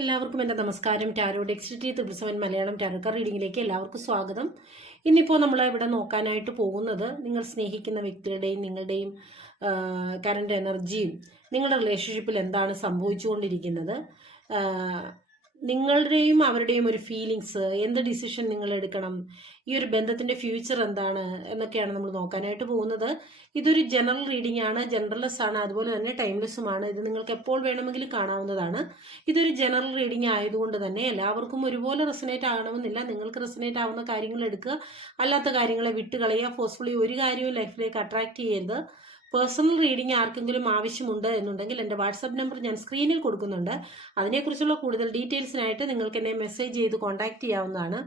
എല്ലാവർക്കും എന്റെ നമസ്കാരം. ടാരോ ഡെക്സിറ്റി സെവൻ മലയാളം ടാരോക്കാർ റീഡിങ്ങിലേക്ക് എല്ലാവർക്കും സ്വാഗതം. ഇന്നിപ്പോൾ നമ്മൾ ഇവിടെ നോക്കാനായിട്ട് പോകുന്നത് നിങ്ങൾ സ്നേഹിക്കുന്ന വ്യക്തിയുടെയും നിങ്ങളുടെയും കറണ്ട് എനർജിയും നിങ്ങളുടെ റിലേഷൻഷിപ്പിൽ എന്താണ് സംഭവിച്ചുകൊണ്ടിരിക്കുന്നത്? നിങ്ങളുടെയും അവരുടെയും ഒരു ഫീലിങ്സ് എന്ത് ഡിസിഷൻ നിങ്ങൾ എടുക്കണം ഈ ഒരു ബന്ധത്തിന്റെ ഫ്യൂച്ചർ എന്താണ് എന്നൊക്കെയാണ് നമ്മൾ നോക്കാനായിട്ട് പോകുന്നത്. ഇതൊരു ജനറൽ റീഡിംഗ് ആണ് ജനറൽലെസ് ആണ് അതുപോലെ തന്നെ ടൈംലെസ്സുമാണ് ഇത് നിങ്ങൾക്ക് എപ്പോൾ വേണമെങ്കിലും കാണാവുന്നതാണ്. ഇതൊരു ജനറൽ റീഡിംഗ് ആയതുകൊണ്ട് തന്നെ എല്ലാവർക്കും ഒരുപോലെ റെസനേറ്റ് ആകണമെന്നില്ല. നിങ്ങൾക്ക് റെസനേറ്റ് ആവുന്ന കാര്യങ്ങൾ എടുക്കുക. അല്ലാത്ത കാര്യങ്ങളെ വിട്ടുകളയുക. ഫോഴ്സ്ഫുള്ളി ഒരു കാര്യവും ലൈഫിലേക്ക് അട്രാക്ട് ചെയ്യരുത്. പേഴ്സണൽ റീഡിംഗ് ആർക്കെങ്കിലും ആവശ്യമുണ്ട് എന്നുണ്ടെങ്കിൽ എന്റെ വാട്സപ്പ് നമ്പർ ഞാൻ സ്ക്രീനിൽ കൊടുക്കുന്നുണ്ട്. അതിനെക്കുറിച്ചുള്ള കൂടുതൽ ഡീറ്റെയിൽസിനായിട്ട് നിങ്ങൾക്ക് എന്നെ മെസ്സേജ് ചെയ്ത് കോൺടാക്ട് ചെയ്യാവുന്നതാണ്.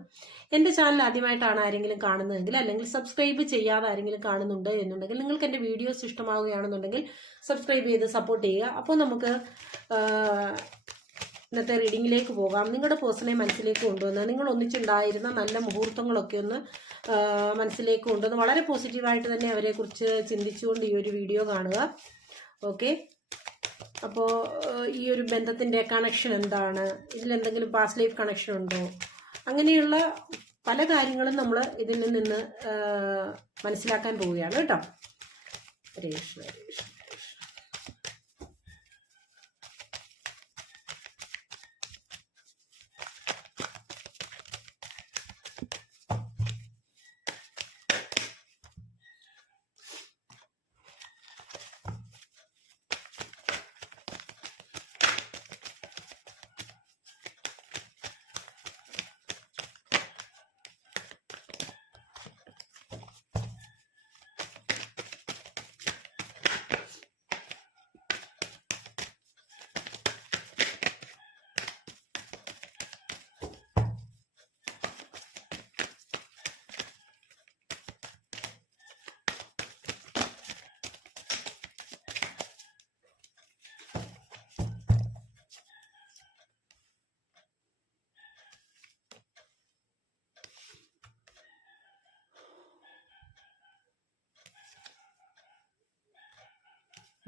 എന്റെ ചാനൽ ആദ്യമായിട്ടാണ് ആരെങ്കിലും കാണുന്നതെങ്കിൽ അല്ലെങ്കിൽ സബ്സ്ക്രൈബ് ചെയ്യാതെ ആരെങ്കിലും കാണുന്നുണ്ട് എന്നുണ്ടെങ്കിൽ നിങ്ങൾക്ക് എന്റെ വീഡിയോസ് ഇഷ്ടമാവുകയാണെന്നുണ്ടെങ്കിൽ സബ്സ്ക്രൈബ് ചെയ്ത് സപ്പോർട്ട് ചെയ്യുക. അപ്പോൾ നമുക്ക് ഇന്നത്തെ റീഡിങ്ങിലേക്ക് പോകാം. നിങ്ങളുടെ പേഴ്സണെ മനസ്സിലേക്ക് കൊണ്ടുവന്ന് നിങ്ങൾ ഒന്നിച്ചുണ്ടായിരുന്ന നല്ല മുഹൂർത്തങ്ങളൊക്കെ ഒന്ന് മനസ്സിലേക്ക് കൊണ്ടുവന്ന് വളരെ പോസിറ്റീവായിട്ട് തന്നെ അവരെക്കുറിച്ച് ചിന്തിച്ചുകൊണ്ട് ഈ ഒരു വീഡിയോ കാണുക. ഓക്കെ അപ്പോൾ ഈ ഒരു ബന്ധത്തിന്റെ കണക്ഷൻ എന്താണ്? ഇതിലെന്തെങ്കിലും പാസ്റ്റ് ലൈഫ് കണക്ഷൻ ഉണ്ടോ? അങ്ങനെയുള്ള പല കാര്യങ്ങളും നമ്മൾ ഇതിൽ നിന്ന് മനസ്സിലാക്കാൻ പോവുകയാണ് കേട്ടോ. രേഷ്മ കൃഷ്ണ.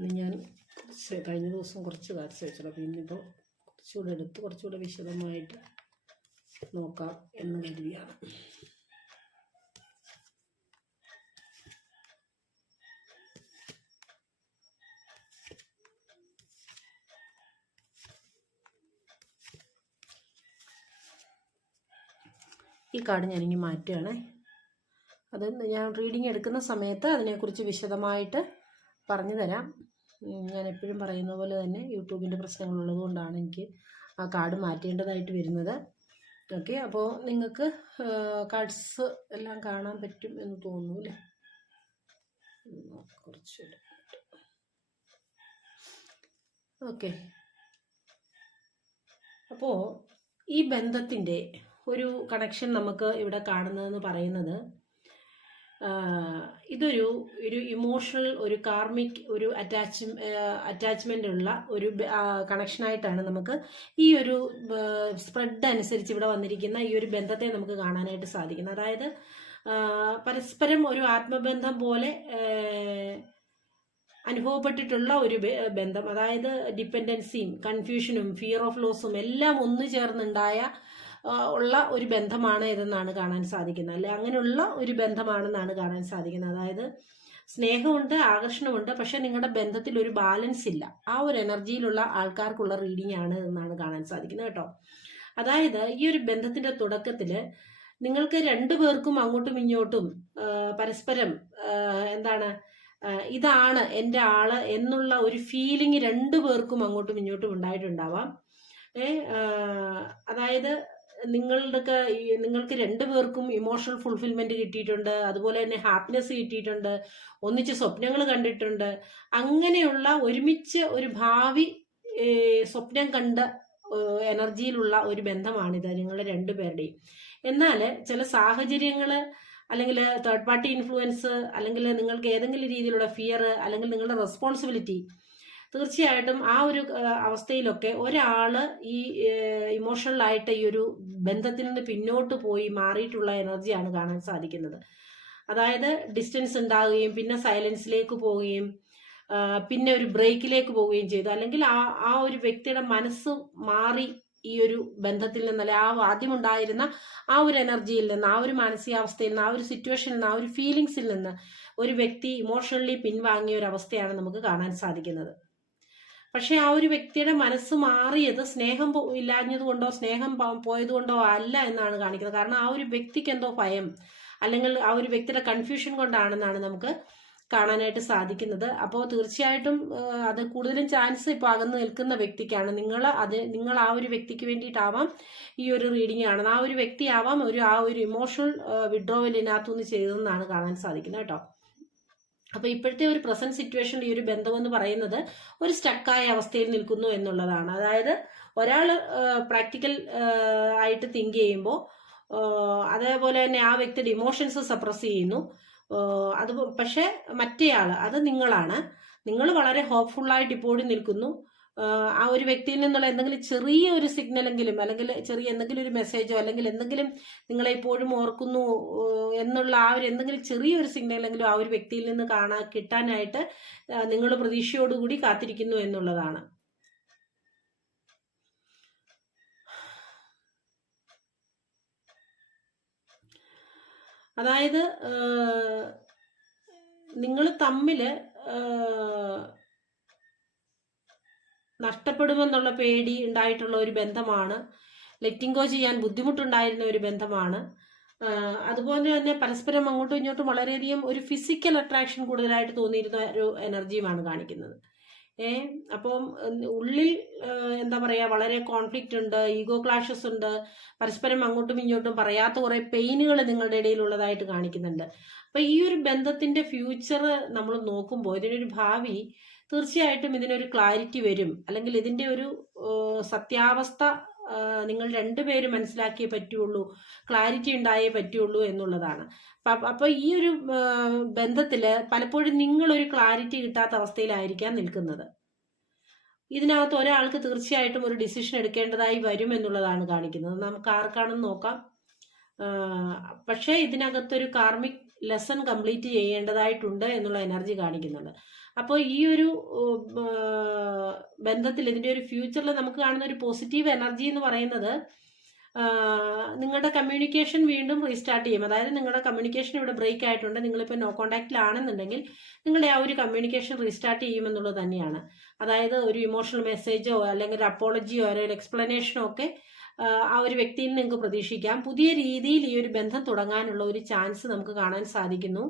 ഇന്ന് ഞാൻ കഴിഞ്ഞ ദിവസം കുറച്ച് കാർഡ്സ് വെച്ചത്. അപ്പോൾ ഇന്നിപ്പോൾ കുറച്ചുകൂടെ എടുത്ത് കുറച്ചുകൂടെ വിശദമായിട്ട് നോക്കാം എന്ന് കരുതിയാണ്. ഈ കാർഡ് ഞാനിങ്ങി മാറ്റുകയാണേ. അത് ഞാൻ റീഡിങ് എടുക്കുന്ന സമയത്ത് അതിനെക്കുറിച്ച് വിശദമായിട്ട് പറഞ്ഞു തരാം ഞാൻ എപ്പോഴും പറയുന്ന പോലെ തന്നെ യൂട്യൂബിന്റെ പ്രശ്നങ്ങളുള്ളത് കൊണ്ടാണ് എനിക്ക് ആ കാർഡ് മാറ്റേണ്ടതായിട്ട് വരുന്നത്. ഓക്കെ അപ്പോൾ നിങ്ങൾക്ക് കാർഡ്സ് എല്ലാം കാണാൻ പറ്റും എന്ന് തോന്നൂല്ലേ കുറച്ച് ഓക്കെ. അപ്പോൾ ഈ ബന്ധത്തിന്റെ ഒരു കണക്ഷൻ നമുക്ക് ഇവിടെ കാണുന്നതെന്ന് പറയുന്നത് ഇതൊരു ഒരു ഇമോഷണൽ ഒരു കാർമിക് ഒരു അറ്റാച്ച് അറ്റാച്ച്മെന്റ് ഉള്ള ഒരു കണക്ഷനായിട്ടാണ് നമുക്ക് ഈ ഒരു സ്പ്രെഡ് അനുസരിച്ച് ഇവിടെ വന്നിരിക്കുന്ന ഈ ഒരു ബന്ധത്തെ നമുക്ക് കാണാനായിട്ട് സാധിക്കുന്നത്. അതായത് പരസ്പരം ഒരു ആത്മബന്ധം പോലെ അനുഭവപ്പെട്ടിട്ടുള്ള ഒരു ബന്ധം. അതായത് ഡിപ്പെൻഡൻസിയും കൺഫ്യൂഷനും ഫിയർ ഓഫ് ലോസും എല്ലാം ഒന്നു ചേർന്നുണ്ടായ ഉള്ള ഒരു ബന്ധമാണ് ഇതെന്നാണ് കാണാൻ സാധിക്കുന്നത്. അല്ലെ അങ്ങനെയുള്ള ഒരു ബന്ധമാണെന്നാണ് കാണാൻ സാധിക്കുന്നത്. അതായത് സ്നേഹമുണ്ട് ആകർഷണമുണ്ട് പക്ഷെ നിങ്ങളുടെ ബന്ധത്തിൽ ഒരു ബാലൻസ് ഇല്ല. ആ ഒരു എനർജിയിലുള്ള ആൾക്കാർക്കുള്ള റീഡിംഗ് ആണ് എന്നാണ് കാണാൻ സാധിക്കുന്നത് കേട്ടോ. അതായത് ഈ ഒരു ബന്ധത്തിന്റെ തുടക്കത്തിൽ നിങ്ങൾക്ക് രണ്ടു പേർക്കും അങ്ങോട്ടും ഇങ്ങോട്ടും പരസ്പരം എന്താണ് ഇതാണ് എന്റെ ആൾ എന്നുള്ള ഒരു ഫീലിംഗ് രണ്ടു പേർക്കും അങ്ങോട്ടും ഇങ്ങോട്ടും ഉണ്ടായിട്ടുണ്ടാവാം. അതായത് നിങ്ങളുടെ നിങ്ങൾക്ക് രണ്ടു പേർക്കും ഇമോഷണൽ ഫുൾഫിൽമെന്റ് കിട്ടിയിട്ടുണ്ട്. അതുപോലെ തന്നെ ഹാപ്പിനെസ് കിട്ടിയിട്ടുണ്ട്. ഒന്നിച്ച് സ്വപ്നങ്ങൾ കണ്ടിട്ടുണ്ട്. അങ്ങനെയുള്ള ഒരുമിച്ച് ഒരു ഭാവി സ്വപ്നം കണ്ട എനർജിയിലുള്ള ഒരു ബന്ധമാണിത് നിങ്ങളുടെ രണ്ടുപേരുടെയും എന്നാൽ ചില സാഹചര്യങ്ങൾ അല്ലെങ്കിൽ തേർഡ് പാർട്ടി ഇൻഫ്ലുവൻസ് അല്ലെങ്കിൽ നിങ്ങൾക്ക് ഏതെങ്കിലും രീതിയിലുള്ള ഫിയർ അല്ലെങ്കിൽ നിങ്ങളുടെ റെസ്പോൺസിബിലിറ്റി തീർച്ചയായിട്ടും ആ ഒരു അവസ്ഥയിലൊക്കെ ഒരാൾ ഈ ഇമോഷണലായിട്ട് ഈ ഒരു ബന്ധത്തിൽ നിന്ന് പിന്നോട്ട് പോയി മാറിയിട്ടുള്ള എനർജിയാണ് കാണാൻ സാധിക്കുന്നത്. അതായത് ഡിസ്റ്റൻസ് ഉണ്ടാവുകയും പിന്നെ സൈലൻസിലേക്ക് പോവുകയും പിന്നെ ഒരു ബ്രേക്കിലേക്ക് പോവുകയും ചെയ്തു. അല്ലെങ്കിൽ ആ ആ ഒരു വ്യക്തിയുടെ മനസ്സ് മാറി ഈ ഒരു ബന്ധത്തിൽ നിന്നല്ല ആ ആദ്യമുണ്ടായിരുന്ന ആ ഒരു എനർജിയിൽ നിന്ന് ആ ഒരു മാനസികാവസ്ഥയിൽ നിന്ന് ആ ഒരു സിറ്റുവേഷനിൽ നിന്ന് ആ ഒരു ഫീലിങ്സിൽ നിന്ന് ഒരു വ്യക്തി ഇമോഷണലി പിൻവാങ്ങിയ ഒരു അവസ്ഥയാണ് നമുക്ക് കാണാൻ സാധിക്കുന്നത്. പക്ഷെ ആ ഒരു വ്യക്തിയുടെ മനസ്സ് മാറിയത് സ്നേഹം ഇല്ലാഞ്ഞത് കൊണ്ടോ സ്നേഹം പോയത് കൊണ്ടോ അല്ല എന്നാണ് കാണിക്കുന്നത്. കാരണം ആ ഒരു വ്യക്തിക്ക് എന്തോ ഭയം അല്ലെങ്കിൽ ആ ഒരു വ്യക്തിയുടെ കൺഫ്യൂഷൻ കൊണ്ടാണെന്നാണ് നമുക്ക് കാണാനായിട്ട് സാധിക്കുന്നത്. അപ്പോൾ തീർച്ചയായിട്ടും അത് കൂടുതലും ചാൻസ് ഇപ്പോൾ അകന്ന് നിൽക്കുന്ന വ്യക്തിക്കാണ്. നിങ്ങൾ അത് നിങ്ങൾ ആ ഒരു വ്യക്തിക്ക് വേണ്ടിയിട്ടാവാം ഈ ഒരു റീഡിംഗ് കാണുന്നത്. ആ ഒരു വ്യക്തിയാവാം ഒരു ആ ഒരു ഇമോഷണൽ വിഡ്രോവൽ ഇതിനകത്തുനിന്ന് ചെയ്തതെന്നാണ് കാണാൻ സാധിക്കുന്നത് കേട്ടോ. അപ്പോൾ ഇപ്പോഴത്തെ ഒരു പ്രസന്റ് സിറ്റുവേഷനിൽ ഈ ഒരു ബന്ധം എന്ന് പറയുന്നത് ഒരു സ്റ്റക്കായ അവസ്ഥയിൽ നിൽക്കുന്നു എന്നുള്ളതാണ്. അതായത് ഒരാൾ പ്രാക്ടിക്കൽ ആയിട്ട് തിങ്ക് ചെയ്യുമ്പോൾ അതേപോലെ തന്നെ ആ വ്യക്തിയുടെ ഇമോഷൻസ് സപ്രസ് ചെയ്യുന്നു. അത് പക്ഷെ മറ്റേയാൾ അത് നിങ്ങളാണ്. നിങ്ങൾ വളരെ ഹോപ്പ്ഫുള്ളായിട്ട് ഇപ്പോഴും നിൽക്കുന്നു. ആ ഒരു വ്യക്തിയിൽ നിന്നുള്ള എന്തെങ്കിലും ചെറിയ ഒരു സിഗ്നലെങ്കിലും അല്ലെങ്കിൽ ചെറിയ എന്തെങ്കിലും ഒരു മെസ്സേജോ അല്ലെങ്കിൽ എന്തെങ്കിലും നിങ്ങളെ ഇപ്പോഴും ഓർക്കുന്നു എന്നുള്ള ആ ഒരു എന്തെങ്കിലും ചെറിയൊരു സിഗ്നലെങ്കിലും ആ ഒരു വ്യക്തിയിൽ നിന്ന് കാണാൻ കിട്ടാനായിട്ട് നിങ്ങൾ പ്രതീക്ഷയോടുകൂടി കാത്തിരിക്കുന്നു എന്നുള്ളതാണ്. അതായത് നിങ്ങൾ തമ്മിൽ നഷ്ടപ്പെടുമെന്നുള്ള പേടി ഉണ്ടായിട്ടുള്ള ഒരു ബന്ധമാണ്. ലെറ്റിംഗ് ചെയ്യാൻ ബുദ്ധിമുട്ടുണ്ടായിരുന്ന ഒരു ബന്ധമാണ്. അതുപോലെ തന്നെ പരസ്പരം അങ്ങോട്ടും ഇങ്ങോട്ടും വളരെയധികം ഒരു ഫിസിക്കൽ അട്രാക്ഷൻ കൂടുതലായിട്ട് തോന്നിയിരുന്ന ഒരു എനർജിയുമാണ് കാണിക്കുന്നത്. ഏ അപ്പം ഉള്ളിൽ എന്താ പറയുക വളരെ കോൺഫ്ലിക്റ്റ് ഉണ്ട് ഈഗോ ക്ലാഷസ് ഉണ്ട് പരസ്പരം അങ്ങോട്ടും ഇങ്ങോട്ടും പറയാത്ത കുറെ പെയിനുകൾ നിങ്ങളുടെ ഇടയിലുള്ളതായിട്ട് കാണിക്കുന്നുണ്ട്. അപ്പൊ ഈ ഒരു ബന്ധത്തിന്റെ ഫ്യൂച്ചർ നമ്മൾ നോക്കുമ്പോൾ ഇതിനൊരു ഭാവി തീർച്ചയായിട്ടും ഇതിനൊരു ക്ലാരിറ്റി വരും. അല്ലെങ്കിൽ ഇതിന്റെ ഒരു സത്യാവസ്ഥ നിങ്ങൾ രണ്ടുപേരും മനസ്സിലാക്കിയേ പറ്റുള്ളൂ ക്ലാരിറ്റി ഉണ്ടായേ പറ്റുള്ളൂ എന്നുള്ളതാണ്. അപ്പൊ അപ്പൊ ഈ ഒരു ബന്ധത്തിൽ പലപ്പോഴും നിങ്ങൾ ഒരു ക്ലാരിറ്റി കിട്ടാത്ത അവസ്ഥയിലായിരിക്കാം നിൽക്കുന്നത്. ഇതിനകത്ത് ഒരാൾക്ക് തീർച്ചയായിട്ടും ഒരു ഡിസിഷൻ എടുക്കേണ്ടതായി വരും എന്നുള്ളതാണ് കാണിക്കുന്നത്. നമുക്ക് ആർക്കാണെന്ന് നോക്കാം. പക്ഷേ ഇതിനകത്തൊരു കാർമിക് ലെസൺ കംപ്ലീറ്റ് ചെയ്യേണ്ടതായിട്ടുണ്ട് എന്നുള്ള എനർജി കാണിക്കുന്നുണ്ട്. അപ്പോൾ ഈ ഒരു ബന്ധത്തിൽ ഇതിന്റെ ഒരു ഫ്യൂച്ചറിൽ നമുക്ക് കാണുന്ന ഒരു പോസിറ്റീവ് എനർജി എന്ന് പറയുന്നത് നിങ്ങളുടെ കമ്മ്യൂണിക്കേഷൻ വീണ്ടും റീസ്റ്റാർട്ട് ചെയ്യും. അതായത് നിങ്ങളുടെ കമ്മ്യൂണിക്കേഷൻ ഇവിടെ ബ്രേക്ക് ആയിട്ടുണ്ട്. നിങ്ങളിപ്പോൾ നോ കോൺടാക്റ്റിലാണെന്നുണ്ടെങ്കിൽ നിങ്ങളുടെ ആ ഒരു കമ്മ്യൂണിക്കേഷൻ റീസ്റ്റാർട്ട് ചെയ്യുമെന്നുള്ളത് തന്നെയാണ്. അതായത് ഒരു ഇമോഷണൽ മെസ്സേജോ അല്ലെങ്കിൽ ഒരു അപ്പോളജിയോ ഒരു എക്സ്പ്ലനേഷനോ ഒക്കെ ആ ഒരു വ്യക്തിയിൽ നിങ്ങൾക്ക് പ്രതീക്ഷിക്കാം. പുതിയ രീതിയിൽ ഈ ഒരു ബന്ധം തുടങ്ങാനുള്ള ഒരു ചാൻസ് നമുക്ക് കാണാൻ സാധിക്കുന്നു.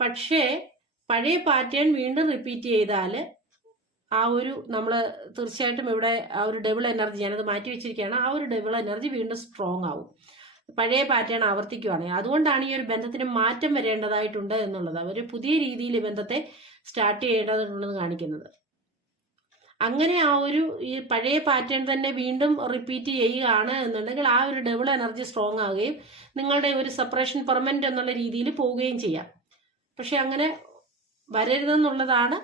പക്ഷേ പഴയ പാറ്റേൺ വീണ്ടും റിപ്പീറ്റ് ചെയ്താൽ ആ ഒരു നമ്മൾ തീർച്ചയായിട്ടും ഇവിടെ ആ ഒരു ഡബിൾ എനർജി ഞാനത് മാറ്റി വെച്ചിരിക്കുകയാണ്. ആ ഒരു ഡബിൾ എനർജി വീണ്ടും സ്ട്രോങ് ആവും. പഴയ പാറ്റേൺ ആവർത്തിക്കുകയാണെങ്കിൽ അതുകൊണ്ടാണ് ഈ ഒരു ബന്ധത്തിന് മാറ്റം വരേണ്ടതായിട്ടുണ്ട് എന്നുള്ളത്. അവർ പുതിയ രീതിയിൽ ബന്ധത്തെ സ്റ്റാർട്ട് ചെയ്യേണ്ടതുണ്ടെന്ന് കാണിക്കുന്നത്. അങ്ങനെ ആ ഒരു ഈ പഴയ പാറ്റേൺ തന്നെ വീണ്ടും റിപ്പീറ്റ് ചെയ്യുകയാണ് എന്നുണ്ടെങ്കിൽ ആ ഒരു ഡബിൾ എനർജി സ്ട്രോങ് ആവുകയും നിങ്ങളുടെ ഒരു സെപ്പറേഷൻ പെർമനന്റ് എന്നുള്ള രീതിയിൽ പോവുകയും ചെയ്യാം. പക്ഷെ അങ്ങനെ വരരുതെന്നുള്ളതാണ്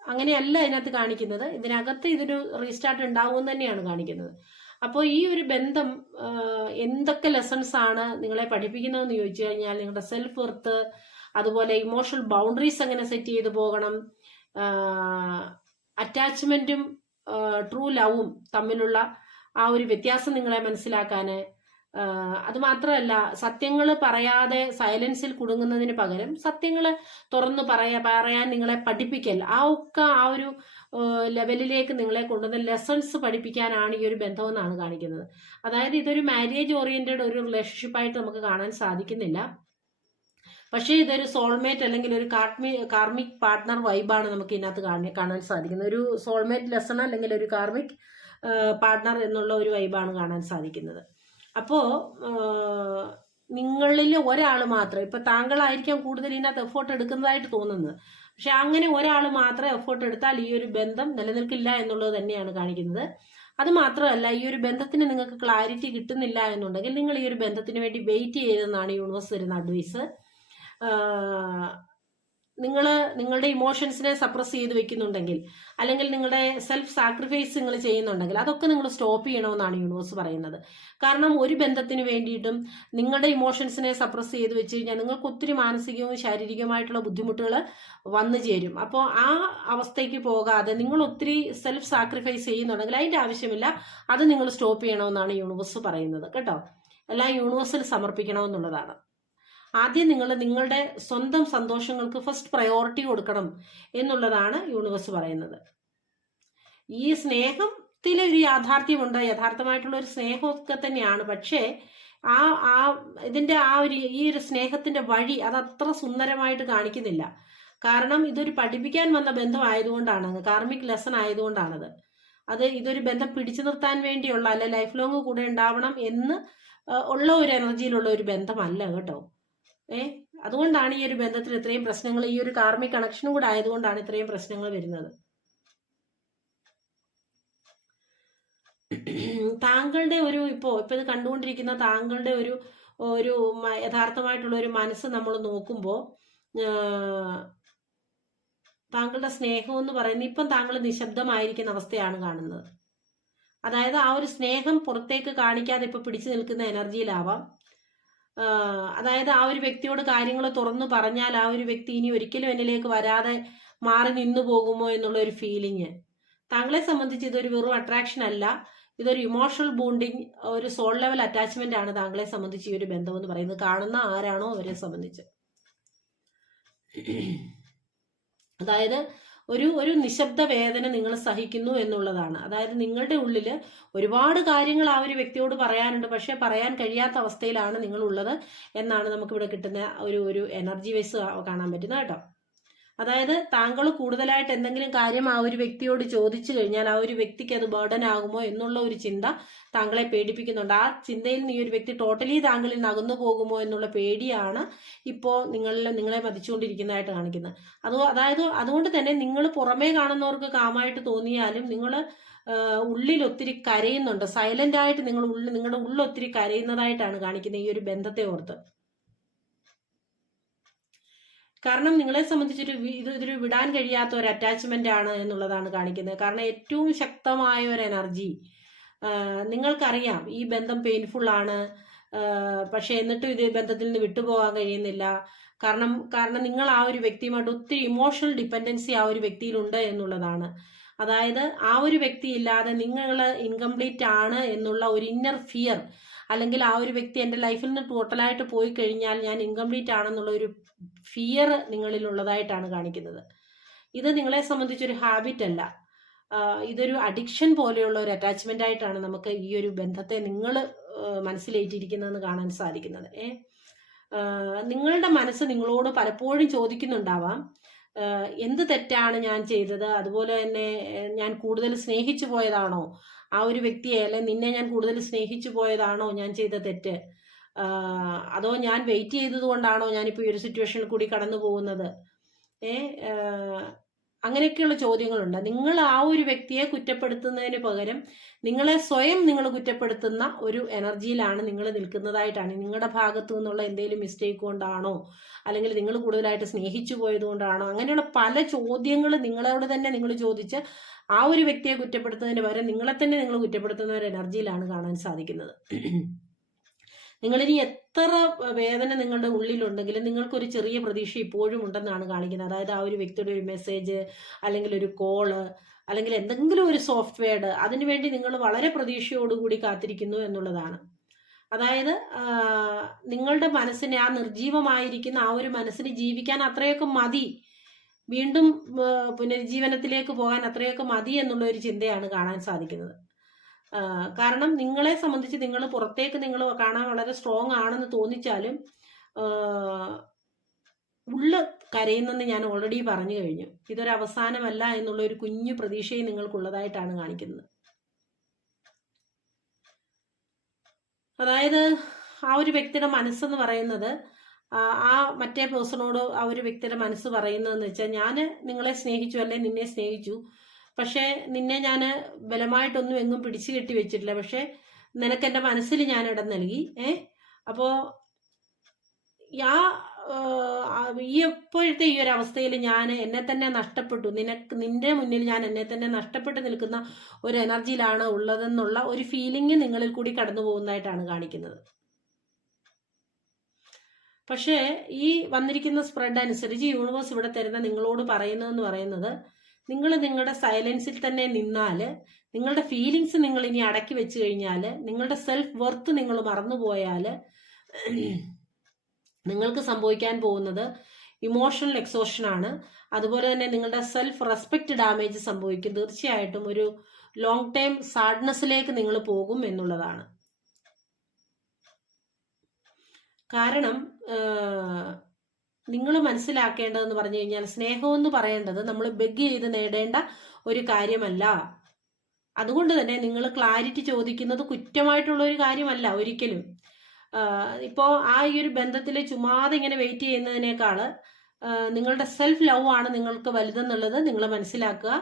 അങ്ങനെയല്ല ഇതിനകത്ത് കാണിക്കുന്നത്. ഇതിനകത്ത് ഇതൊരു റീസ്റ്റാർട്ട് ഉണ്ടാവും തന്നെയാണ് കാണിക്കുന്നത്. അപ്പോൾ ഈ ഒരു ബന്ധം എന്തൊക്കെ ലെസൺസ് ആണ് നിങ്ങളെ പഠിപ്പിക്കുന്നതെന്ന് ചോദിച്ചു കഴിഞ്ഞാൽ നിങ്ങളുടെ സെൽഫ് വർത്ത് അതുപോലെ ഇമോഷണൽ ബൗണ്ടറീസ് എങ്ങനെ സെറ്റ് ചെയ്ത് പോകണം അറ്റാച്ച്മെന്റും ട്രൂ ലവും തമ്മിലുള്ള ആ ഒരു വ്യത്യാസം നിങ്ങളെ മനസ്സിലാക്കാൻ അത് മാത്രമല്ല സത്യങ്ങൾ പറയാതെ സൈലൻസിൽ കുടുങ്ങുന്നതിന് പകരം സത്യങ്ങൾ തുറന്നു പറയാ പറയാൻ നിങ്ങളെ പഠിപ്പിക്കൽ. ആ ഒക്കെ ആ ഒരു ലെവലിലേക്ക് നിങ്ങളെ കൊണ്ടുവന്ന ലെസൺസ് പഠിപ്പിക്കാനാണ് ഈ ഒരു ബന്ധമെന്നാണ് കാണിക്കുന്നത്. അതായത് ഇതൊരു മാരേജ് ഓറിയന്റഡ് ഒരു റിലേഷൻഷിപ്പായിട്ട് നമുക്ക് കാണാൻ സാധിക്കുന്നില്ല. പക്ഷേ ഇതൊരു സോൾമേറ്റ് അല്ലെങ്കിൽ ഒരു കാർമി കാർമിക് പാർട്ട്ണർ വൈബാണ് നമുക്ക് ഇതിനകത്ത് കാണാൻ സാധിക്കുന്നത്. ഒരു സോൾമേറ്റ് ലെസൺ അല്ലെങ്കിൽ ഒരു കാർമിക് പാർട്ട്ണർ എന്നുള്ള ഒരു വൈബാണ് കാണാൻ സാധിക്കുന്നത്. അപ്പോൾ നിങ്ങളിൽ ഒരാൾ മാത്രം ഇപ്പൊ താങ്കളായിരിക്കാം കൂടുതൽ ഇതിനകത്ത് എഫേർട്ട് എടുക്കുന്നതായിട്ട് തോന്നുന്നത്. പക്ഷെ അങ്ങനെ ഒരാൾ മാത്രം എഫേർട്ട് എടുത്താൽ ഈ ഒരു ബന്ധം നിലനിൽക്കില്ല എന്നുള്ളത് തന്നെയാണ് കാണിക്കുന്നത്. അത് മാത്രമല്ല ഈ ഒരു ബന്ധത്തിന് നിങ്ങൾക്ക് ക്ലാരിറ്റി കിട്ടുന്നില്ല എന്നുണ്ടെങ്കിൽ നിങ്ങൾ ഈ ഒരു ബന്ധത്തിന് വേണ്ടി വെയിറ്റ് ചെയ്തെന്നാണ് യൂണിവേഴ്സ് തരുന്ന അഡ്വൈസ് നിങ്ങൾ നിങ്ങളുടെ ഇമോഷൻസിനെ സപ്രസ് ചെയ്ത് വെക്കുന്നുണ്ടെങ്കിൽ അല്ലെങ്കിൽ നിങ്ങളുടെ സെൽഫ് സാക്രിഫൈസ് നിങ്ങൾ ചെയ്യുന്നുണ്ടെങ്കിൽ അതൊക്കെ നിങ്ങൾ സ്റ്റോപ്പ് ചെയ്യണമെന്നാണ് യൂണിവേഴ്സ് പറയുന്നത്. കാരണം ഒരു ബന്ധത്തിന് വേണ്ടിയിട്ടും നിങ്ങളുടെ ഇമോഷൻസിനെ സപ്രസ് ചെയ്ത് വെച്ച് കഴിഞ്ഞാൽ നിങ്ങൾക്ക് ഒത്തിരി മാനസികവും ശാരീരികവുമായിട്ടുള്ള ബുദ്ധിമുട്ടുകൾ വന്നു ചേരും. അപ്പോൾ ആ അവസ്ഥയ്ക്ക് പോകാതെ നിങ്ങൾ ഒത്തിരി സെൽഫ് സാക്രിഫൈസ് ചെയ്യുന്നുണ്ടെങ്കിൽ അതിന്റെ ആവശ്യമില്ല. അത് നിങ്ങൾ സ്റ്റോപ്പ് ചെയ്യണമെന്നാണ് യൂണിവേഴ്സ് പറയുന്നത്. കേട്ടോ? എല്ലാം യൂണിവേഴ്സിൽ സമർപ്പിക്കണമെന്നുള്ളതാണ്. ആദ്യം നിങ്ങൾ നിങ്ങളുടെ സ്വന്തം സന്തോഷങ്ങൾക്ക് ഫസ്റ്റ് പ്രയോറിറ്റി കൊടുക്കണം എന്നുള്ളതാണ് യൂണിവേഴ്സ് പറയുന്നത്. ഈ സ്നേഹത്തിലെ ഒരു യാഥാർത്ഥ്യമുണ്ട്. യഥാർത്ഥമായിട്ടുള്ള ഒരു സ്നേഹമൊക്കെ തന്നെയാണ്. പക്ഷേ ആ ആ ഇതിന്റെ ആ ഒരു ഈ ഒരു സ്നേഹത്തിന്റെ വഴി അത് അത്ര സുന്ദരമായിട്ട് കാണിക്കുന്നില്ല. കാരണം ഇതൊരു പഠിപ്പിക്കാൻ വന്ന ബന്ധം ആയതുകൊണ്ടാണ് കാർമിക് ലെസൺ ആയതുകൊണ്ടാണത്. അത് ഇതൊരു ബന്ധം പിടിച്ചു നിർത്താൻ വേണ്ടിയുള്ള അല്ലെ ലൈഫ് ലോങ് കൂടെ ഉണ്ടാവണം എന്ന് ഉള്ള ഒരു എനർജിയിലുള്ള ഒരു ബന്ധമല്ല കേട്ടോ. ഏ? അതുകൊണ്ടാണ് ഈ ഒരു ബന്ധത്തിൽ ഇത്രയും പ്രശ്നങ്ങൾ ഈ ഒരു കാർമിക് കണക്ഷനും കൂടെ ആയതുകൊണ്ടാണ് ഇത്രയും പ്രശ്നങ്ങൾ വരുന്നത്. താങ്കളുടെ ഒരു ഇപ്പോ ഇപ്പൊ ഇത് കണ്ടുകൊണ്ടിരിക്കുന്ന താങ്കളുടെ ഒരു ഒരു യഥാർത്ഥമായിട്ടുള്ള ഒരു മനസ്സ് നമ്മൾ നോക്കുമ്പോൾ താങ്കളുടെ സ്നേഹം എന്ന് പറയുന്നത് ഇപ്പം താങ്കൾ നിശബ്ദമായിരിക്കുന്ന അവസ്ഥയാണ് കാണുന്നത്. അതായത് ആ ഒരു സ്നേഹം പുറത്തേക്ക് കാണിക്കാതെ ഇപ്പൊ പിടിച്ചു നിൽക്കുന്ന എനർജിയിലാവാം അതായത് ആ ഒരു വ്യക്തിയോട് കാര്യങ്ങൾ തുറന്നു പറഞ്ഞാൽ ആ ഒരു വ്യക്തി ഇനി ഒരിക്കലും എന്നിലേക്ക് വരാതെ മാറി നിന്നു പോകുമോ എന്നുള്ള ഒരു ഫീലിങ് താങ്കളെ സംബന്ധിച്ച് ഇതൊരു വെറും അട്രാക്ഷൻ അല്ല. ഇതൊരു ഇമോഷണൽ ബോണ്ടിങ് ഒരു സോൾ ലെവൽ അറ്റാച്ച്മെന്റ് ആണ് താങ്കളെ സംബന്ധിച്ച് ഈ ഒരു ബന്ധം എന്ന് പറയുന്നത്. കാണുന്ന ആരാണോ അവരെ സംബന്ധിച്ച്. അതായത് ഒരു ഒരു നിശബ്ദ വേദന നിങ്ങൾ സഹിക്കുന്നു എന്നുള്ളതാണ്. അതായത് നിങ്ങളുടെ ഉള്ളിൽ ഒരുപാട് കാര്യങ്ങൾ ആ ഒരു വ്യക്തിയോട് പറയാനുണ്ട്. പക്ഷെ പറയാൻ കഴിയാത്ത അവസ്ഥയിലാണ് നിങ്ങൾ ഉള്ളത് എന്നാണ് നമുക്കിവിടെ കിട്ടുന്ന ഒരു ഒരു എനർജി വൈസ് കാണാൻ പറ്റുന്നത് കേട്ടോ. അതായത് താങ്കൾ കൂടുതലായിട്ട് എന്തെങ്കിലും കാര്യം ആ ഒരു വ്യക്തിയോട് ചോദിച്ചു കഴിഞ്ഞാൽ ആ ഒരു വ്യക്തിക്ക് അത് ബേർഡൻ ആകുമോ എന്നുള്ള ഒരു ചിന്ത താങ്കളെ പേടിപ്പിക്കുന്നുണ്ട്. ആ ചിന്തയിൽ നിന്ന് ഈ ഒരു വ്യക്തി ടോട്ടലി താങ്കളിൽ നകന്നു പോകുമോ എന്നുള്ള പേടിയാണ് ഇപ്പോൾ നിങ്ങളിൽ നിങ്ങളെ മതിച്ചുകൊണ്ടിരിക്കുന്നതായിട്ട് കാണിക്കുന്നത്. അത് അതായത് അതുകൊണ്ട് തന്നെ നിങ്ങൾ പുറമേ കാണുന്നവർക്ക് കാമായിട്ട് തോന്നിയാലും നിങ്ങൾ ഉള്ളിൽ ഒത്തിരി കരയുന്നുണ്ട്. സൈലന്റ് ആയിട്ട് നിങ്ങൾ ഉള്ളിൽ നിങ്ങളുടെ ഉള്ളിൽ ഒത്തിരി കരയുന്നതായിട്ടാണ് കാണിക്കുന്നത് ഈ ഒരു ബന്ധത്തെ ഓർത്ത്. കാരണം നിങ്ങളെ സംബന്ധിച്ചൊരു ഇത് ഇതൊരു വിടാൻ കഴിയാത്ത ഒരു അറ്റാച്ച്മെന്റ് ആണ് എന്നുള്ളതാണ് കാണിക്കുന്നത്. കാരണം ഏറ്റവും ശക്തമായ ഒരു എനർജി നിങ്ങൾക്കറിയാം ഈ ബന്ധം പെയിൻഫുൾ ആണ്. പക്ഷെ എന്നിട്ടും ഇത് ബന്ധത്തിൽ നിന്ന് വിട്ടുപോകാൻ കഴിയുന്നില്ല. കാരണം കാരണം നിങ്ങൾ ആ ഒരു വ്യക്തിയുമായിട്ട് ഒത്തിരി ഇമോഷണൽ ഡിപ്പെൻഡൻസി ആ ഒരു വ്യക്തിയിലുണ്ട് എന്നുള്ളതാണ്. അതായത് ആ ഒരു വ്യക്തി ഇല്ലാതെ നിങ്ങൾ ഇൻകംപ്ലീറ്റ് ആണ് എന്നുള്ള ഒരു ഇന്നർ ഫിയർ അല്ലെങ്കിൽ ആ ഒരു വ്യക്തി എന്റെ ലൈഫിൽ നിന്ന് ടോട്ടലായിട്ട് പോയി കഴിഞ്ഞാൽ ഞാൻ ഇൻകംപ്ലീറ്റ് ആണെന്നുള്ള ഒരു ഫിയർ നിങ്ങളിൽ ഉള്ളതായിട്ടാണ് കാണിക്കുന്നത്. ഇത് നിങ്ങളെ സംബന്ധിച്ചൊരു ഹാബിറ്റ് അല്ല. ഇതൊരു അഡിക്ഷൻ പോലെയുള്ള ഒരു അറ്റാച്ച്മെന്റ് ആയിട്ടാണ് നമുക്ക് ഈ ഒരു ബന്ധത്തെ നിങ്ങൾ മനസ്സിലേറ്റിരിക്കുന്നതെന്ന് കാണാൻ സാധിക്കുന്നത്. ഏ? നിങ്ങളുടെ മനസ്സ് നിങ്ങളോട് പലപ്പോഴും ചോദിക്കുന്നുണ്ടാവാം എന്ത് തെറ്റാണ് ഞാൻ ചെയ്തത്? അതുപോലെ തന്നെ ഞാൻ കൂടുതൽ സ്നേഹിച്ചു പോയതാണോ? ആ ഒരു വ്യക്തിയെ അല്ലെ നിന്നെ ഞാൻ കൂടുതൽ സ്നേഹിച്ചു പോയതാണോ ഞാൻ ചെയ്ത തെറ്റ്? അതോ ഞാൻ വെയിറ്റ് ചെയ്തത് കൊണ്ടാണോ ഞാനിപ്പോൾ ഈ ഒരു സിറ്റുവേഷനിൽ കൂടി കടന്നു പോകുന്നത്? ഏ അങ്ങനെയൊക്കെയുള്ള ചോദ്യങ്ങളുണ്ട്. നിങ്ങൾ ആ ഒരു വ്യക്തിയെ കുറ്റപ്പെടുത്തുന്നതിന് പകരം നിങ്ങളെ സ്വയം നിങ്ങൾ കുറ്റപ്പെടുത്തുന്ന ഒരു എനർജിയിലാണ് നിങ്ങൾ നിൽക്കുന്നതായിട്ടാണ്. നിങ്ങളുടെ ഭാഗത്തു നിന്നുള്ള എന്തെങ്കിലും മിസ്റ്റേക്ക് കൊണ്ടാണോ അല്ലെങ്കിൽ നിങ്ങൾ കൂടുതലായിട്ട് സ്നേഹിച്ചു പോയത് കൊണ്ടാണോ അങ്ങനെയുള്ള പല ചോദ്യങ്ങൾ നിങ്ങളോട് തന്നെ നിങ്ങൾ ചോദിച്ച് ആ ഒരു വ്യക്തിയെ കുറ്റപ്പെടുത്തുന്നതിന് പകരം നിങ്ങളെ തന്നെ നിങ്ങൾ കുറ്റപ്പെടുത്തുന്ന ഒരു എനർജിയിലാണ് കാണാൻ സാധിക്കുന്നത്. നിങ്ങളിനി എത്ര വേദന നിങ്ങളുടെ ഉള്ളിലുണ്ടെങ്കിലും നിങ്ങൾക്കൊരു ചെറിയ പ്രതീക്ഷ ഇപ്പോഴും ഉണ്ടെന്നാണ് കാണിക്കുന്നത്. അതായത് ആ ഒരു വ്യക്തിയുടെ ഒരു മെസ്സേജ് അല്ലെങ്കിൽ ഒരു കോൾ അല്ലെങ്കിൽ എന്തെങ്കിലും ഒരു സോഫ്റ്റ്വെയർ അതിനുവേണ്ടി നിങ്ങൾ വളരെ പ്രതീക്ഷയോടുകൂടി കാത്തിരിക്കുന്നു എന്നുള്ളതാണ്. അതായത് നിങ്ങളുടെ മനസ്സിനെ ആ നിർജീവമായിരിക്കുന്ന ആ ഒരു മനസ്സിന് ജീവിക്കാൻ അത്രയൊക്കെ മതി. വീണ്ടും പുനരുജ്ജീവനത്തിലേക്ക് പോകാൻ അത്രയൊക്കെ മതി എന്നുള്ള ഒരു ചിന്തയാണ് കാണാൻ സാധിക്കുന്നത്. കാരണം നിങ്ങളെ സംബന്ധിച്ച് നിങ്ങൾ പുറത്തേക്ക് നിങ്ങൾ കാണാൻ വളരെ സ്ട്രോങ് ആണെന്ന് തോന്നിച്ചാലും ഉള്ള കരയുന്നെന്ന് ഞാൻ ഓൾറെഡി പറഞ്ഞു കഴിഞ്ഞു. ഇതൊരു അവസാനമല്ല എന്നുള്ള ഒരു കുഞ്ഞു പ്രതീക്ഷയും നിങ്ങൾക്കുള്ളതായിട്ടാണ് കാണിക്കുന്നത്. അതായത് ആ ഒരു വ്യക്തിയുടെ മനസ്സെന്ന് പറയുന്നത് ആ മറ്റേ പേഴ്സണോട് ആ ഒരു വ്യക്തിയുടെ മനസ്സ് പറയുന്നതെന്ന് വെച്ചാൽ ഞാൻ നിങ്ങളെ സ്നേഹിച്ചു അല്ലെ നിന്നെ സ്നേഹിച്ചു പക്ഷേ നിന്നെ ഞാൻ ബലമായിട്ടൊന്നും എങ്ങും പിടിച്ചു കെട്ടി വെച്ചിട്ടില്ല. പക്ഷെ നിനക്ക് എന്റെ മനസ്സിൽ ഞാൻ ഇടം നൽകി. ഏ? അപ്പോൾ ആ ഈ എപ്പോഴത്തെ ഈ ഒരു അവസ്ഥയിൽ ഞാൻ എന്നെ തന്നെ നഷ്ടപ്പെട്ടു. നിനക്ക് നിന്റെ മുന്നിൽ ഞാൻ എന്നെ തന്നെ നഷ്ടപ്പെട്ട് നിൽക്കുന്ന ഒരു എനർജിയിലാണ് ഉള്ളതെന്നുള്ള ഒരു ഫീലിംഗ് നിങ്ങളിൽ കൂടി കടന്നു പോകുന്നതായിട്ടാണ് കാണിക്കുന്നത്. പക്ഷേ ഈ വന്നിരിക്കുന്ന സ്പ്രെഡ് അനുസരിച്ച് യൂണിവേഴ്സ് ഇവിടെ തരുന്ന നിങ്ങളോട് പറയുന്നതെന്ന് പറയുന്നത് നിങ്ങൾ നിങ്ങളുടെ സൈലൻസിൽ തന്നെ നിന്നാൽ നിങ്ങളുടെ ഫീലിങ്സ് നിങ്ങൾ ഇനി അടക്കി വെച്ച് കഴിഞ്ഞാൽ നിങ്ങളുടെ സെൽഫ് വർത്ത് നിങ്ങൾ മറന്നുപോയാൽ നിങ്ങൾക്ക് സംഭവിക്കാൻ പോകുന്നത് ഇമോഷണൽ എക്സോഷൻ ആണ്. അതുപോലെ തന്നെ നിങ്ങളുടെ സെൽഫ് റെസ്പെക്ട് ഡാമേജ് സംഭവിക്കും. തീർച്ചയായിട്ടും ഒരു ലോങ് ടൈം സാഡ്നെസ്സിലേക്ക് നിങ്ങൾ പോകും എന്നുള്ളതാണ്. കാരണം നിങ്ങൾ മനസ്സിലാക്കേണ്ടതെന്ന് പറഞ്ഞു കഴിഞ്ഞാൽ സ്നേഹം എന്ന് പറയേണ്ടത് നമ്മൾ ബെഗ് ചെയ്ത് നേടേണ്ട ഒരു കാര്യമല്ല. അതുകൊണ്ട് തന്നെ നിങ്ങൾ ക്ലാരിറ്റി ചോദിക്കുന്നത് കുറ്റമായിട്ടുള്ള ഒരു കാര്യമല്ല ഒരിക്കലും. ഇപ്പോൾ ആ ഈ ഒരു ബന്ധത്തിൽ ചുമ്മാതെ ഇങ്ങനെ വെയിറ്റ് ചെയ്യുന്നതിനേക്കാൾ നിങ്ങളുടെ സെൽഫ് ലവ് ആണ് നിങ്ങൾക്ക് വലുതെന്നുള്ളത് നിങ്ങൾ മനസ്സിലാക്കുക.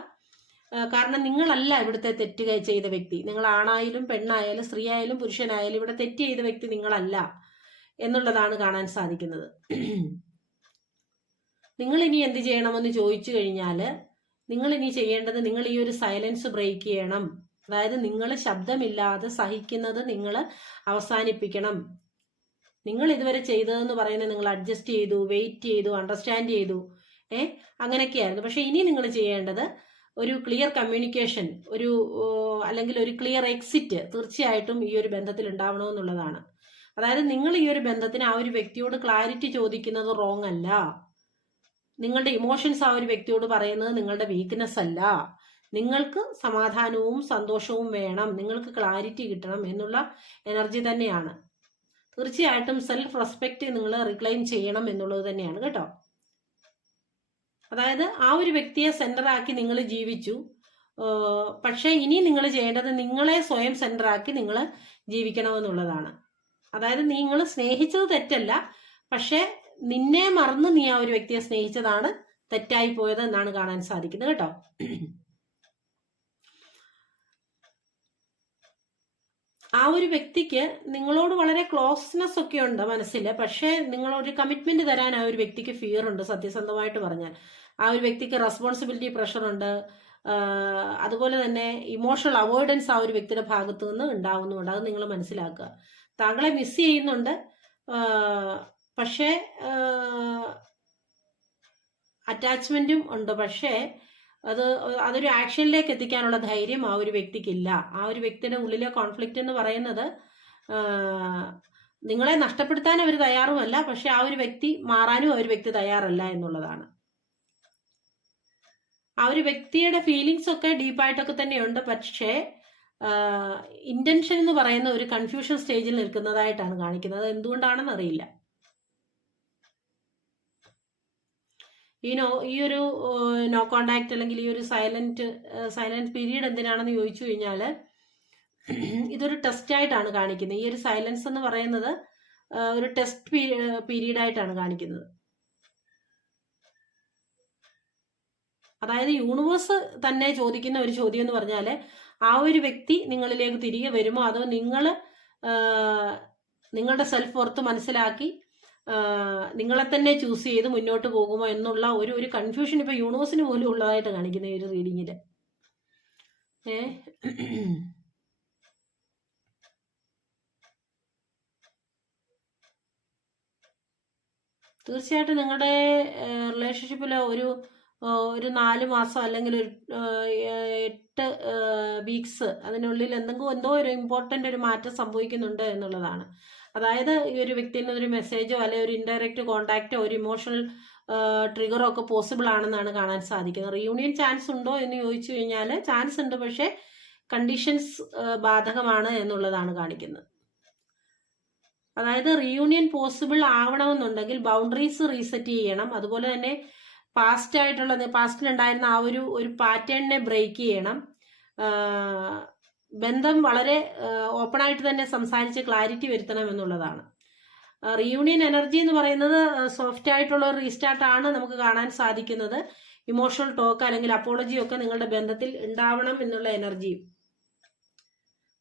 കാരണം നിങ്ങളല്ല ഇവിടുത്തെ തെറ്റ് ചെയ്ത വ്യക്തി. നിങ്ങൾ ആണായാലും പെണ്ണായാലും സ്ത്രീ ആയാലും പുരുഷനായാലും ഇവിടെ തെറ്റ് ചെയ്ത വ്യക്തി നിങ്ങളല്ല എന്നുള്ളതാണ് കാണാൻ സാധിക്കുന്നത്. നിങ്ങൾ ഇനി എന്ത് ചെയ്യണമെന്ന് ചോദിച്ചു കഴിഞ്ഞാൽ നിങ്ങൾ ഇനി ചെയ്യേണ്ടത് നിങ്ങൾ ഈ ഒരു സൈലൻസ് ബ്രേക്ക് ചെയ്യണം. അതായത് നിങ്ങൾ ശബ്ദമില്ലാതെ സഹിക്കുന്നത് നിങ്ങൾ അവസാനിപ്പിക്കണം. നിങ്ങൾ ഇതുവരെ ചെയ്തതെന്ന് പറയുന്നത് നിങ്ങൾ അഡ്ജസ്റ്റ് ചെയ്തു വെയിറ്റ് ചെയ്തു അണ്ടർസ്റ്റാൻഡ് ചെയ്തു. ഏ? അങ്ങനെയൊക്കെയായിരുന്നു. പക്ഷെ ഇനി നിങ്ങൾ ചെയ്യേണ്ടത് ഒരു ക്ലിയർ കമ്മ്യൂണിക്കേഷൻ ഒരു അല്ലെങ്കിൽ ഒരു ക്ലിയർ എക്സിറ്റ് തീർച്ചയായിട്ടും ഈ ഒരു ബന്ധത്തിൽ ഉണ്ടാവണമെന്നുള്ളതാണ്. അതായത് നിങ്ങൾ ഈ ഒരു ബന്ധത്തിന് ആ ഒരു വ്യക്തിയോട് ക്ലാരിറ്റി ചോദിക്കുന്നത് റോങ് അല്ല. നിങ്ങളുടെ ഇമോഷൻസ് ആ ഒരു വ്യക്തിയോട് പറയുന്നത് നിങ്ങളുടെ വീക്ക്നെസ് അല്ല. നിങ്ങൾക്ക് സമാധാനവും സന്തോഷവും വേണം. നിങ്ങൾക്ക് ക്ലാരിറ്റി കിട്ടണം എന്നുള്ള എനർജി തന്നെയാണ്. തീർച്ചയായിട്ടും സെൽഫ് റെസ്പെക്റ്റ് നിങ്ങൾ റിക്ലൈം ചെയ്യണം എന്നുള്ളത് തന്നെയാണ് കേട്ടോ. അതായത് ആ ഒരു വ്യക്തിയെ സെന്ററാക്കി നിങ്ങൾ ജീവിച്ചു. പക്ഷേ ഇനി നിങ്ങൾ ചെയ്യേണ്ടത് നിങ്ങളെ സ്വയം സെന്ററാക്കി നിങ്ങൾ ജീവിക്കണമെന്നുള്ളതാണ് അതായത് നിങ്ങൾ സ്നേഹിച്ചത് തെറ്റല്ല പക്ഷെ നിന്നെ മറന്ന് നീ ആ ഒരു വ്യക്തിയെ സ്നേഹിച്ചതാണ് തെറ്റായി പോയത് എന്നാണ് കാണാൻ സാധിക്കുന്നത് കേട്ടോ. ആ ഒരു വ്യക്തിക്ക് നിങ്ങളോട് വളരെ ക്ലോസ്നെസ് ഒക്കെ ഉണ്ട് മനസ്സിൽ പക്ഷേ നിങ്ങളൊരു കമ്മിറ്റ്മെന്റ് തരാൻ ആ ഒരു വ്യക്തിക്ക് ഫിയർ ഉണ്ട് സത്യസന്ധമായിട്ട് പറഞ്ഞാൽ. ആ ഒരു വ്യക്തിക്ക് റെസ്പോൺസിബിലിറ്റി പ്രഷർ ഉണ്ട് അതുപോലെ തന്നെ ഇമോഷണൽ അവോയ്ഡൻസ് ആ ഒരു വ്യക്തിയുടെ ഭാഗത്തു നിന്ന് ഉണ്ടാവുന്നുണ്ട്. അത് നിങ്ങൾ മനസ്സിലാക്കുക. താങ്കളെ മിസ് ചെയ്യുന്നുണ്ട് പക്ഷേ അറ്റാച്ച്മെന്റും ഉണ്ട്. പക്ഷേ അത് അതൊരു ആക്ഷനിലേക്ക് എത്തിക്കാനുള്ള ധൈര്യം ആ ഒരു വ്യക്തിക്കില്ല. ആ ഒരു വ്യക്തിയുടെ ഉള്ളിലെ കോൺഫ്ലിക്റ്റ് എന്ന് പറയുന്നത് നിങ്ങളെ നഷ്ടപ്പെടുത്താൻ അവർ തയ്യാറുമല്ല. പക്ഷെ ആ ഒരു വ്യക്തി മാറാനും ആ ഒരു വ്യക്തി തയ്യാറല്ല എന്നുള്ളതാണ്. ആ ഒരു വ്യക്തിയുടെ ഫീലിങ്സ് ഒക്കെ ഡീപ്പായിട്ടൊക്കെ തന്നെയുണ്ട്. പക്ഷേ ഇന്റൻഷൻ എന്ന് പറയുന്ന ഒരു കൺഫ്യൂഷൻ സ്റ്റേജിൽ നിൽക്കുന്നതായിട്ടാണ് കാണിക്കുന്നത്. എന്തുകൊണ്ടാണെന്ന് അറിയില്ല. ഈ നോ ഈ ഒരു നോ കോണ്ടാക്ട് അല്ലെങ്കിൽ ഈ ഒരു സൈലന്റ് സൈലന്റ് പീരീഡ് എന്തിനാണെന്ന് ചോദിച്ചു കഴിഞ്ഞാൽ ഇതൊരു ടെസ്റ്റ് ആയിട്ടാണ് കാണിക്കുന്നത്. ഈ ഒരു സൈലൻസ് എന്ന് പറയുന്നത് ഒരു ടെസ്റ്റ് പീരീഡ് ആയിട്ടാണ് കാണിക്കുന്നത്. അതായത് യൂണിവേഴ്സ് തന്നെ ചോദിക്കുന്ന ഒരു ചോദ്യം എന്ന് പറഞ്ഞാൽ ആ ഒരു വ്യക്തി നിങ്ങളിലേക്ക് തിരികെ വരുമോ? അതോ നിങ്ങൾ നിങ്ങളുടെ സെൽഫ് വർത്ത് മനസ്സിലാക്കി നിങ്ങളെ തന്നെ ചൂസ് ചെയ്ത് മുന്നോട്ട് പോകുമോ എന്നുള്ള ഒരു ഒരു കൺഫ്യൂഷൻ ഇപ്പൊ യൂണിവേഴ്സിന് പോലും ഉള്ളതായിട്ട് കാണിക്കുന്ന ഈ ഒരു റീഡിങ്ങിൽ ഏ? തീർച്ചയായിട്ടും നിങ്ങളുടെ റിലേഷൻഷിപ്പിൽ ഒരു ഒരു നാല് മാസം അല്ലെങ്കിൽ ഒരു എട്ട് വീക്സ് അതിനുള്ളിൽ എന്തെങ്കിലും എന്തോ ഒരു ഇമ്പോർട്ടന്റ് ഒരു മാറ്റം സംഭവിക്കുന്നുണ്ട് എന്നുള്ളതാണ്. അതായത് ഈ ഒരു വ്യക്തിയിൽ ഒരു മെസ്സേജോ അല്ലെങ്കിൽ ഒരു ഇൻഡയറക്റ്റ് കോണ്ടാക്റ്റോ ഒരു ഇമോഷണൽ ട്രിഗറോ ഒക്കെ പോസിബിൾ ആണെന്നാണ് കാണാൻ സാധിക്കുന്നത്. റീയൂണിയൻ ചാൻസ് ഉണ്ടോ എന്ന് ചോദിച്ചു കഴിഞ്ഞാൽ ചാൻസ് ഉണ്ട്. പക്ഷേ കണ്ടീഷൻസ് ബാധകമാണ് എന്നുള്ളതാണ് കാണിക്കുന്നത്. അതായത് റീയൂണിയൻ പോസിബിൾ ആവണമെന്നുണ്ടെങ്കിൽ ബൗണ്ടറീസ് റീസെറ്റ് ചെയ്യണം. അതുപോലെ തന്നെ പാസ്റ്റ് ആയിട്ടുള്ള പാസ്റ്റിൽ ഉണ്ടായിരുന്ന ആ ഒരു ഒരു പാറ്റേണിനെ ബ്രേക്ക് ചെയ്യണം. ബന്ധം വളരെ ഓപ്പൺ ആയിട്ട് തന്നെ സംസാരിച്ച് ക്ലാരിറ്റി വരുത്തണം എന്നുള്ളതാണ് റിയൂണിയൻ എനർജി എന്ന് പറയുന്നത് സോഫ്റ്റ് ആയിട്ടുള്ള ഒരു ആണ് നമുക്ക് കാണാൻ സാധിക്കുന്നത്. ഇമോഷണൽ ടോക്ക് അല്ലെങ്കിൽ അപ്പോളജി ഒക്കെ നിങ്ങളുടെ ബന്ധത്തിൽ ഉണ്ടാവണം എന്നുള്ള എനർജിയും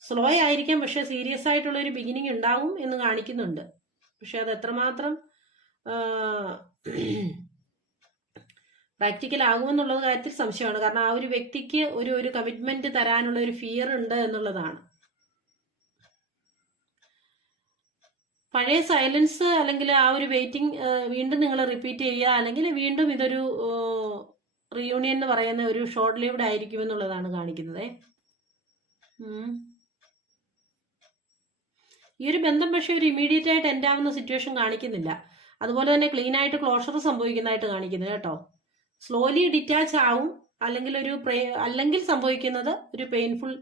സ്ലോ ആയിരിക്കാം പക്ഷെ സീരിയസ് ആയിട്ടുള്ള ഒരു ബിഗിനിങ് ഉണ്ടാവും എന്ന് കാണിക്കുന്നുണ്ട്. പക്ഷെ അത് എത്രമാത്രം പ്രാക്ടിക്കൽ ആകുമെന്നുള്ളത് കാര്യത്തിൽ സംശയമാണ്. കാരണം ആ ഒരു വ്യക്തിക്ക് ഒരു ഒരു കമ്മിറ്റ്മെന്റ് തരാനുള്ള ഒരു ഫിയർ ഉണ്ട് എന്നുള്ളതാണ്. പഴയ സൈലൻസ് അല്ലെങ്കിൽ ആ ഒരു വെയിറ്റിംഗ് വീണ്ടും നിങ്ങൾ റിപ്പീറ്റ് ചെയ്യുക അല്ലെങ്കിൽ വീണ്ടും ഇതൊരു റിയൂണിയൻ എന്ന് പറയുന്ന ഒരു ഷോർട്ട് ലീവ്ഡ് ആയിരിക്കും എന്നുള്ളതാണ് കാണിക്കുന്നത്. ഈ ഒരു ബന്ധം പക്ഷേ ഒരു ഇമീഡിയറ്റ് ആയിട്ട് എൻഡ് ആവുന്ന സിറ്റുവേഷൻ കാണിക്കുന്നില്ല. അതുപോലെ തന്നെ ക്ലീൻ ആയിട്ട് ക്ലോഷർ സംഭവിക്കുന്നതായിട്ട് കാണിക്കുന്നത് കേട്ടോ. സ്ലോലി ഡിറ്റാച്ച് ആവും. അല്ലെങ്കിൽ ഒരു അല്ലെങ്കിൽ സംഭവിക്കുന്നത് ഒരു പെയിൻഫുൾ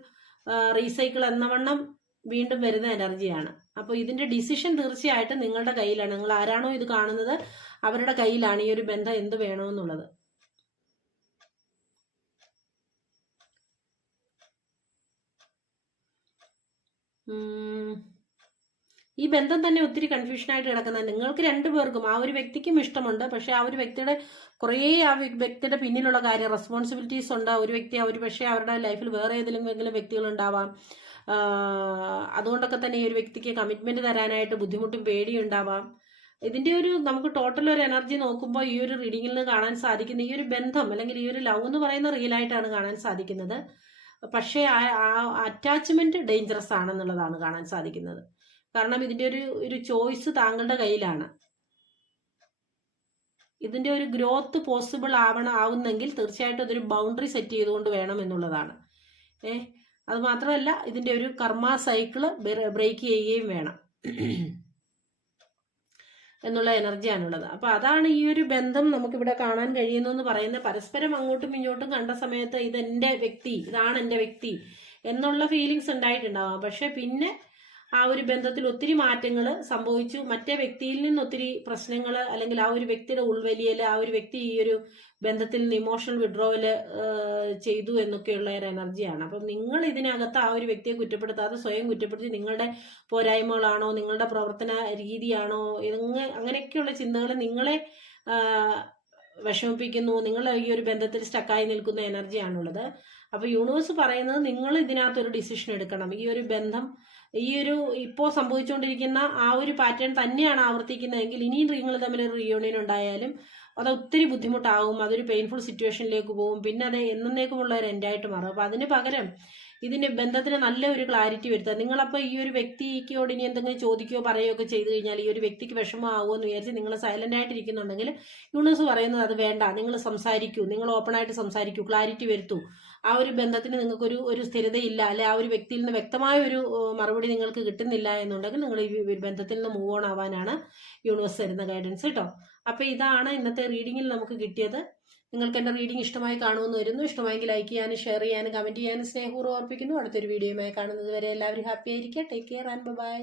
റീസൈക്കിൾ എന്ന വണ്ണം വീണ്ടും വരുന്ന എനർജിയാണ് അപ്പോൾ ഇതിന്റെ ഡിസിഷൻ തീർച്ചയായിട്ടും നിങ്ങളുടെ കയ്യിലാണ്. നിങ്ങൾ ആരാണോ ഇത് കാണുന്നത് അവരുടെ കയ്യിലാണ് ഈ ഒരു ബന്ധം എന്ത് വേണമെന്നുള്ളത്. ഉം. ഈ ബന്ധം തന്നെ ഒത്തിരി കൺഫ്യൂഷനായിട്ട് കിടക്കുന്നത്. നിങ്ങൾക്ക് രണ്ടുപേർക്കും ആ ഒരു വ്യക്തിക്കും ഇഷ്ടമുണ്ട്. പക്ഷെ ആ ഒരു വ്യക്തിയുടെ കുറേ ആ വ്യക്തിയുടെ പിന്നിലുള്ള കാര്യം റെസ്പോൺസിബിലിറ്റീസ് ഉണ്ട്. ഒരു വ്യക്തി അവർ പക്ഷേ അവരുടെ ലൈഫിൽ വേറെ ഏതെങ്കിലും വ്യക്തികൾ ഉണ്ടാവാം. അതുകൊണ്ടൊക്കെ തന്നെ ഈ ഒരു വ്യക്തിക്ക് കമ്മിറ്റ്മെന്റ് തരാനായിട്ട് ബുദ്ധിമുട്ടും പേടിയും ഉണ്ടാവാം. ഇതിന്റെ ഒരു നമുക്ക് ടോട്ടൽ ഒരു എനർജി നോക്കുമ്പോൾ ഈ ഒരു റീഡിങ്ങിൽ നിന്ന് കാണാൻ സാധിക്കുന്ന ഈ ഒരു ബന്ധം അല്ലെങ്കിൽ ഈ ഒരു ലവ് എന്ന് പറയുന്ന റിയൽ ആയിട്ടാണ് കാണാൻ സാധിക്കുന്നത്. പക്ഷേ ആ അറ്റാച്ച്മെന്റ് ഡേഞ്ചറസ് ആണെന്നുള്ളതാണ് കാണാൻ സാധിക്കുന്നത്. കാരണം ഇതിന്റെ ഒരു ഒരു ചോയ്സ് താങ്കളുടെ കയ്യിലാണ്. ഇതിന്റെ ഒരു ഗ്രോത്ത് പോസിബിൾ ആവണം ആവുന്നെങ്കിൽ തീർച്ചയായിട്ടും അതൊരു ബൗണ്ടറി സെറ്റ് ചെയ്തുകൊണ്ട് വേണം എന്നുള്ളതാണ്. ഏ അത് മാത്രമല്ല ഇതിന്റെ ഒരു കർമ്മ സൈക്കിൾ ബ്രേക്ക് ചെയ്യുകയും വേണം. എന്നുള്ള എനർജിയാണുള്ളത്. അപ്പൊ അതാണ് ഈ ഒരു ബന്ധം നമുക്കിവിടെ കാണാൻ കഴിയുന്നു എന്ന് പറയുന്നത്. പരസ്പരം അങ്ങോട്ടും ഇങ്ങോട്ടും കണ്ട സമയത്ത് ഇത് എന്റെ വ്യക്തി ഇതാണ് എന്റെ വ്യക്തി എന്നുള്ള ഫീലിങ്സ് ഉണ്ടായിട്ടുണ്ടാവാം. പക്ഷെ പിന്നെ ആ ഒരു ബന്ധത്തിൽ ഒത്തിരി മാറ്റങ്ങൾ സംഭവിച്ചു. മറ്റേ വ്യക്തിയിൽ നിന്ന് ഒത്തിരി പ്രശ്നങ്ങൾ അല്ലെങ്കിൽ ആ ഒരു വ്യക്തിയുടെ ഉൾവലിയൽ ആ ഒരു വ്യക്തി ഈ ഒരു ബന്ധത്തിൽ നിന്ന് ഇമോഷണൽ വിഡ്രോവൽ ചെയ്തു എന്നൊക്കെയുള്ള ഒരു എനർജിയാണ് അപ്പം നിങ്ങൾ ഇതിനകത്ത് ആ ഒരു വ്യക്തിയെ കുറ്റപ്പെടുത്താതെ സ്വയം കുറ്റപ്പെടുത്തി നിങ്ങളുടെ പോരായ്മകളാണോ നിങ്ങളുടെ പ്രവർത്തന രീതിയാണോ അങ്ങനെയൊക്കെയുള്ള ചിന്തകൾ നിങ്ങളെ വിഷമിപ്പിക്കുന്നു നിങ്ങൾ ഈ ഒരു ബന്ധത്തിൽ സ്റ്റക്കായി നിൽക്കുന്ന എനർജിയാണുള്ളത് അപ്പൊ യൂണിവേഴ്സ് പറയുന്നത് നിങ്ങൾ ഇതിനകത്തൊരു ഡിസിഷൻ എടുക്കണം. ഈ ഒരു ബന്ധം ഈ ഒരു ഇപ്പോൾ സംഭവിച്ചുകൊണ്ടിരിക്കുന്ന ആ ഒരു പാറ്റേൺ തന്നെയാണ് ആവർത്തിക്കുന്നതെങ്കിൽ ഇനിയും നിങ്ങൾ തമ്മിൽ ഒരു റിയൂണിയൻ ഉണ്ടായാലും അത് ഒത്തിരി ബുദ്ധിമുട്ടാവും. അതൊരു പെയിൻഫുൾ സിറ്റുവേഷനിലേക്ക് പോകും. പിന്നെ അത് എന്നേക്കുമുള്ള ഒരു എൻഡായിട്ട് മാറും. അപ്പൊ അതിന് പകരം ഇതിന്റെ ബന്ധത്തിന് നല്ല ഒരു ക്ലാരിറ്റി വരുത്തുക നിങ്ങളപ്പോൾ ഈ ഒരു വ്യക്തിക്കോട് ഇനി എന്തെങ്കിലും ചോദിക്കുകയോ പറയുകയോ ഒക്കെ ചെയ്തു കഴിഞ്ഞാൽ ഈ ഒരു വ്യക്തിക്ക് വിഷമമാകുമോ എന്ന് വിചാരിച്ച് നിങ്ങൾ സൈലന്റ് ആയിട്ട് ഇരിക്കുന്നുണ്ടെങ്കിൽ യൂണിവേഴ്സ് പറയുന്നത് അത് വേണ്ട. നിങ്ങൾ സംസാരിക്കൂ. നിങ്ങൾ ഓപ്പൺ ആയിട്ട് സംസാരിക്കൂ. ക്ലാരിറ്റി വരുത്തൂ. ആ ഒരു ബന്ധത്തിന് നിങ്ങൾക്കൊരു ഒരു സ്ഥിരതയില്ല. അല്ലെ ആ ഒരു വ്യക്തിയിൽ നിന്ന് വ്യക്തമായ ഒരു മറുപടി നിങ്ങൾക്ക് കിട്ടുന്നില്ല എന്നുണ്ടെങ്കിൽ നിങ്ങൾ ഈ ബന്ധത്തിൽ നിന്ന് മൂവ് ഓൺ ആവാനാണ് യൂണിവേഴ്സ് തരുന്ന ഗൈഡൻസ് കേട്ടോ അപ്പൊ ഇതാണ് ഇന്നത്തെ റീഡിങ്ങിൽ നമുക്ക് കിട്ടിയത്. നിങ്ങൾക്ക് എന്റെ റീഡിംഗ് ഇഷ്ടമായി കാണുമെന്ന് വരുന്നു. ഇഷ്ടമായെങ്കിൽ ലൈക്ക് ചെയ്യാനും ഷെയർ ചെയ്യാനും കമന്റ് ചെയ്യാനും സ്നേഹപൂർവം ഓർപ്പിക്കുന്നു. അടുത്തൊരു വീഡിയോയുമായി കാണുന്നത് വരെ എല്ലാവരും ഹാപ്പി ആയിരിക്കുക ടേക്ക് കെയർ ആൻഡ് ബൈ